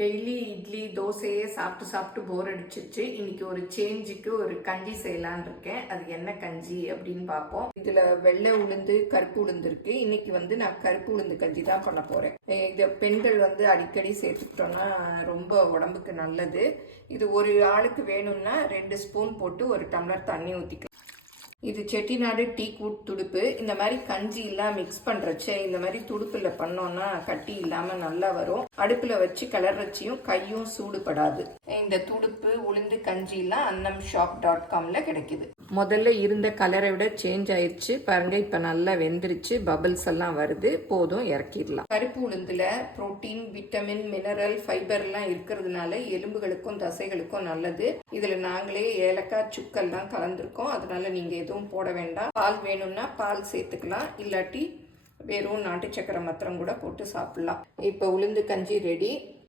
Daily idli தோசையே சாப்பிட்டு சாப்பிட்டு போர் அடிச்சிருச்சு. இன்னைக்கு ஒரு சேஞ்சுக்கு ஒரு கஞ்சி செய்யலான் இருக்கேன். அது என்ன கஞ்சி அப்படின்னு பார்ப்போம். இதுல வெள்ளை உளுந்து கருப்பு உளுந்து இருக்கு. இன்னைக்கு நான் கருப்பு உளுந்து கஞ்சி தான் பண்ண போறேன். இதை பெண்கள் அடிக்கடி சேர்த்துக்கிட்டோம்னா ரொம்ப உடம்புக்கு நல்லது. இது ஒரு ஆளுக்கு வேணும்னா 2 ஸ்பூன் போட்டு ஒரு டம்ளர் தண்ணி ஊற்றிக்க. இது செட்டிநாடு டீக்வுட் துடுப்பு. இந்த மாதிரி கஞ்சி எல்லாம் மிக்ஸ் பண்றச்ச இந்த மாதிரி துடுப்புல பண்ணோம்னா கட்டி இல்லாம நல்லா வரும். அடுப்புல வச்சு கிளறச்சியும் கையும் சூடுபடாது. இந்த துடுப்பு உளுந்து கஞ்சி எல்லாம் annamshop.comல கிடைக்குது. முதல்ல இருந்த கலரை விட சேஞ்ச் ஆயிடுச்சு பாருங்க. இப்ப நல்லா வெந்துருச்சு, பபிள்ஸ் எல்லாம் வருது. போதும், இறக்கிடலாம். கருப்பு உளுந்துல புரோட்டீன், விட்டமின், மினரல், ஃபைபர் எல்லாம் இருக்கிறதுனால எலும்புகளுக்கும் தசைகளுக்கும் நல்லது. இதுல நாங்களே ஏலக்காய் சுக்கெல்லாம் கலந்துருக்கோம். அதனால நீங்க எதுவும் போட வேண்டாம். பால் வேணும்னா பால் சேர்த்துக்கலாம், இல்லாட்டி வெறும் நாட்டு சக்கரை மாத்திரம் கூட போட்டு சாப்பிடலாம். இப்போ உளுந்து கஞ்சி ரெடி.